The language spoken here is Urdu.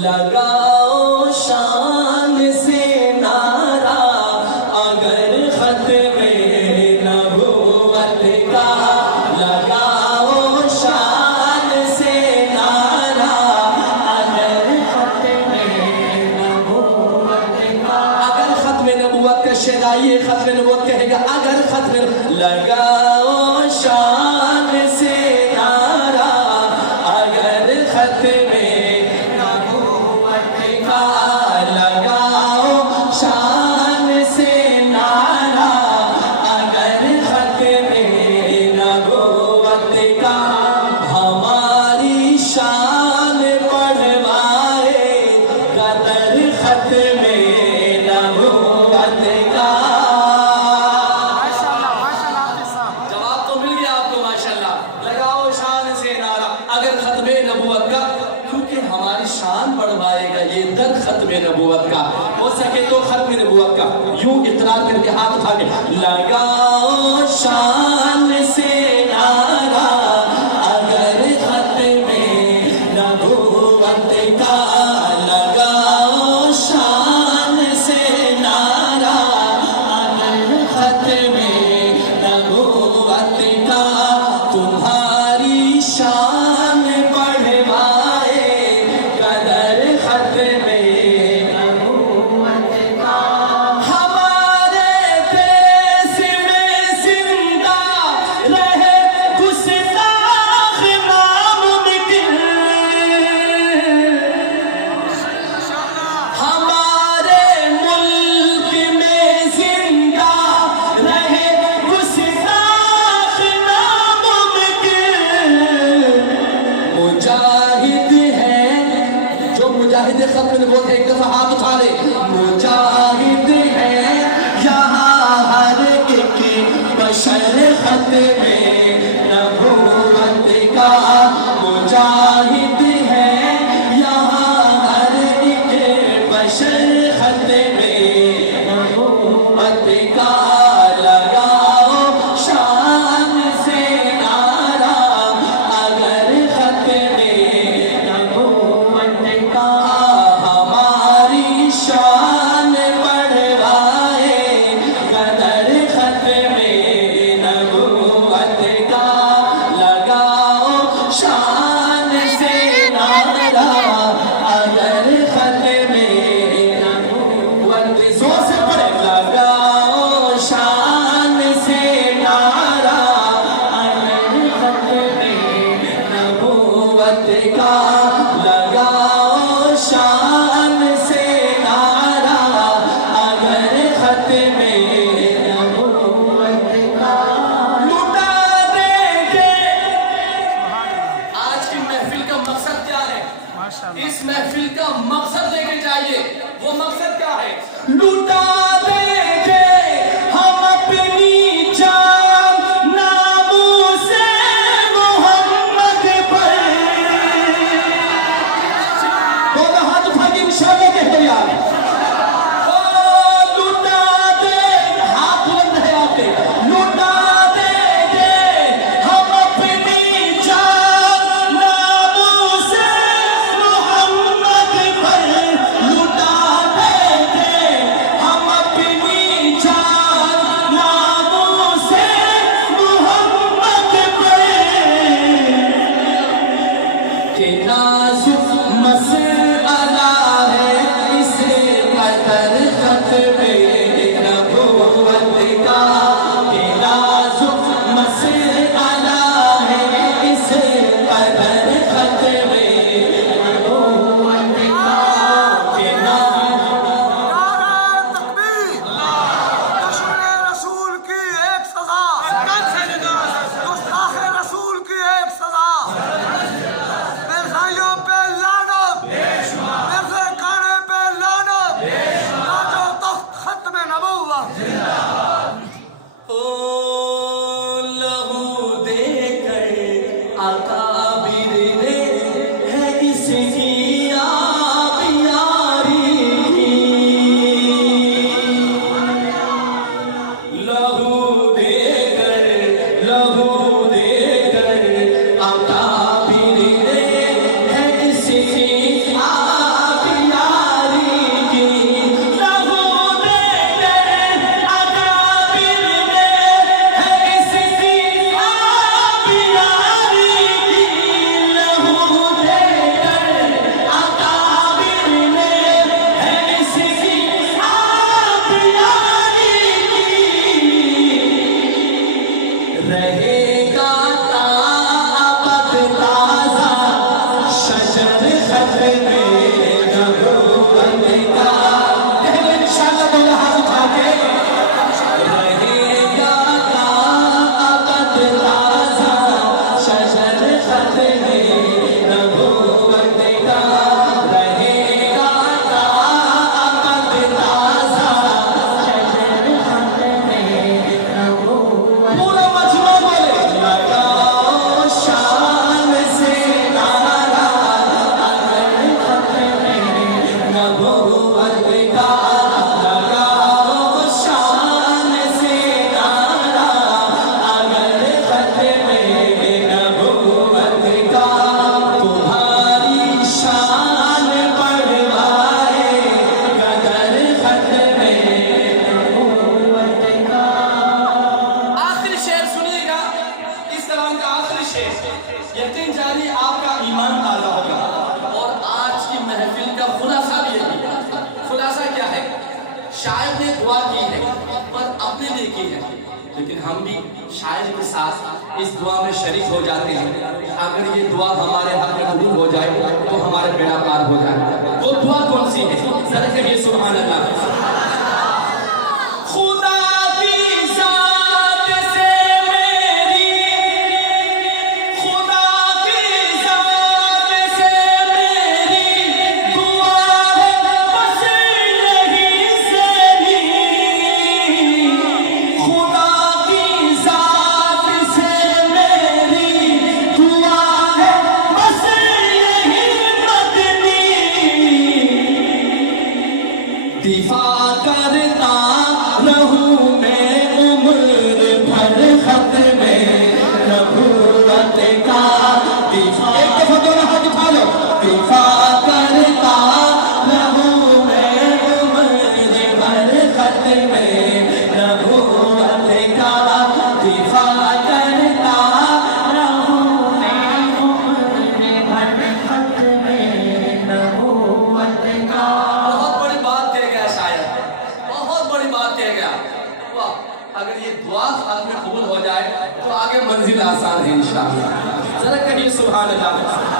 لگاؤ شان سے نعرہ اگر ختم نبوت کا، لگاؤ شان سے نعرہ اگر ختم نبوت کا، اگر ختم نبوت کا شہدائی ختم نبوت کہے گا، اگر ختم، لگاؤ شان سے نعرہ اگر ختم نبوت کا، ہو سکے تو ختم نبوت کا، یوں اقرار کر کے ہاتھ اٹھا کے لگاؤ شان سے نعرہ اگر ختم نبوت کا، لگاؤ شان سے نعرہ اگر ختم نبوت کا، تمہاری شان بڑھوائے قدر ختم ختم نبوت ایک دفعہ ہاتھ اٹھا لے، مجاہد ہے یہاں ہر ایک بشر ختم نبوت کا، مجاہد ہے یہاں ہر ایک بشر ختم نبوت کا، لگاؤ شان سے نعرہ اگر ختم نبوت کا، شان بڑھوائے قدر ختم نبوت کا، لگاؤ شان سے نعرہ اگر ختم نبوت، زور سے پڑھے، لگاؤ شان سے نعرہ اگر ختم نبوت کا، لگاؤ شان سے اس محفل کا مقصد لے کے جائیے، وہ مقصد کیا ہے؟ لوٹا دیں گے ہم اپنی جان ناموس محمد پر، دونوں ہاتھ اٹھا کے انشاءاللہ کہتے یار، لوٹا دیں، ہاتھ بلند ہے آپ کے، لوٹا دیں گے ہم اپنی جان ناموس مسئلہ ہے اس شاعر نے دعا کی ہے پر اپنے لیے کی ہے، لیکن ہم بھی شاعر کے ساتھ اس دعا میں شریک ہو جاتے ہیں، اگر یہ دعا ہمارے حق میں قبول ہو جائے تو ہمارے بیڑا پار ہو جائے۔ وہ دعا کون سی ہے؟ ذرا کہیے سبحان اللہ۔ خدا کی ذات سے میری، خدا کی ذات سے میری دعا ہے بس یہی سے بھی، خدا کی ذات سے میری دعا ہے بس یہی مدنی دفاع کرتا رہوں میں عمر بھر ختم نبوت کا دفاع۔ ایک دفعہ دونوں ہاتھ اٹھا لو۔ دفاع کرتا رہوں میں عمر بھر ختم نبوت کا، دفاع کرتا رہوں میں عمر بھر ختم نبوت کا۔ بہت بڑی بات کہہ گیا شاعر، بہت بڑی بات کہہ گیا۔ واہ، اگر یہ دعا حق میں قبول ہو جائے تو آگے منزل آسان ہے انشاءاللہ۔ ذرا کہیے سبحان اللہ۔